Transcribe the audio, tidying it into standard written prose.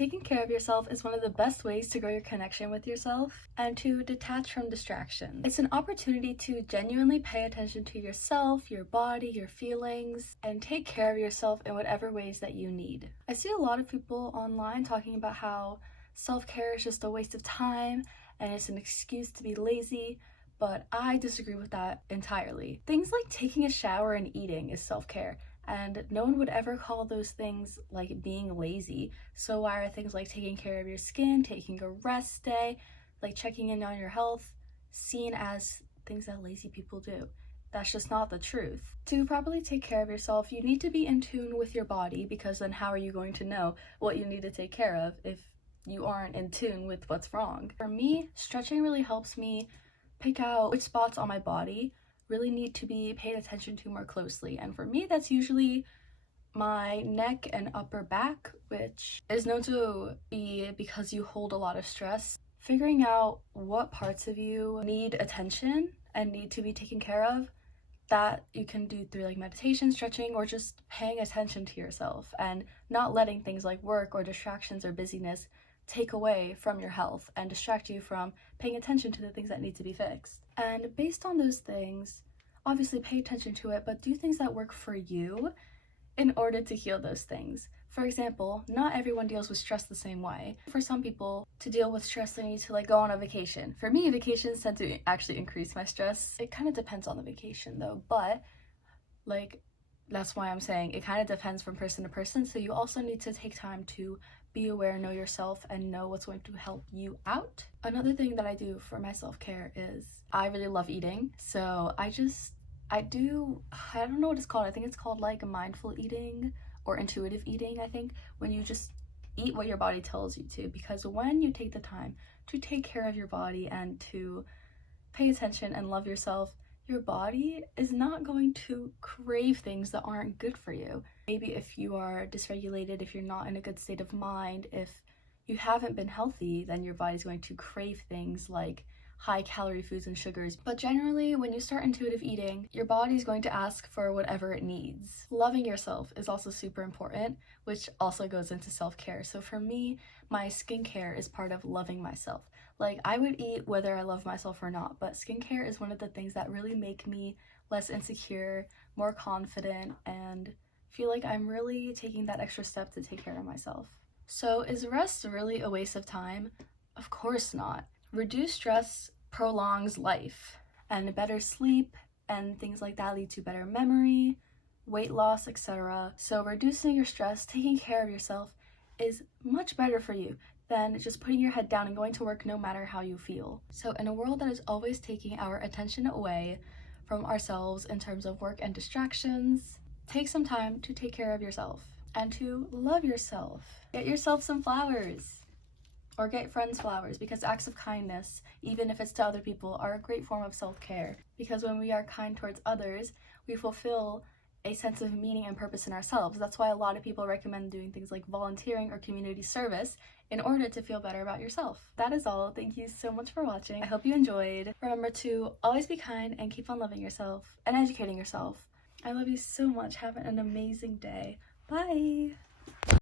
Taking care of yourself is one of the best ways to grow your connection with yourself and to detach from distractions. It's an opportunity to genuinely pay attention to yourself, your body, your feelings, and take care of yourself in whatever ways that you need. I see a lot of people online talking about how self-care is just a waste of time and it's an excuse to be lazy, but I disagree with that entirely. Things like taking a shower and eating is self-care. And no one would ever call those things like being lazy. So why are things like taking care of your skin, taking a rest day, like checking in on your health, seen as things that lazy people do? That's just not the truth. To properly take care of yourself, you need to be in tune with your body, because then how are you going to know what you need to take care of if you aren't in tune with what's wrong? For me, stretching really helps me pick out which spots on my body really need to be paid attention to more closely. And for me, that's usually my neck and upper back, which is known to be because you hold a lot of stress. Figuring out what parts of you need attention and need to be taken care of, that you can do through like meditation, stretching, or just paying attention to yourself and not letting things like work or distractions or busyness take away from your health and distract you from paying attention to the things that need to be fixed. And based on those things, obviously pay attention to it, but do things that work for you in order to heal those things. For example, not everyone deals with stress the same way. For some people, to deal with stress, they need to like go on a vacation. For me, vacations tend to actually increase my stress. It kind of depends on the vacation though, but like that's why I'm saying it kind of depends from person to person. So you also need to take time to be aware, know yourself, and know what's going to help you out. Another thing that I do for my self-care is I really love eating. So I don't know what it's called. I think it's called like mindful eating or intuitive eating, I think, when you just eat what your body tells you to. Because when you take the time to take care of your body and to pay attention and love yourself, your body is not going to crave things that aren't good for you. Maybe if you are dysregulated, if you're not in a good state of mind, if you haven't been healthy, then your body's going to crave things like high calorie foods and sugars. But generally, when you start intuitive eating, your body's going to ask for whatever it needs. Loving yourself is also super important, which also goes into self-care. So for me, my skincare is part of loving myself. Like, I would eat whether I love myself or not, but skincare is one of the things that really make me less insecure, more confident, and feel like I'm really taking that extra step to take care of myself. So is rest really a waste of time? Of course not. Reduced stress prolongs life, and better sleep and things like that lead to better memory, weight loss, etc. So reducing your stress, taking care of yourself is much better for you than just putting your head down and going to work no matter how you feel. So in a world that is always taking our attention away from ourselves in terms of work and distractions, take some time to take care of yourself and to love yourself. Get yourself some flowers or get friends flowers, because acts of kindness, even if it's to other people, are a great form of self-care. Because when we are kind towards others, we fulfill a sense of meaning and purpose in ourselves. That's why a lot of people recommend doing things like volunteering or community service in order to feel better about yourself. That is all. Thank you so much for watching. I hope you enjoyed. Remember to always be kind and keep on loving yourself and educating yourself. I love you so much. Have an amazing day. Bye!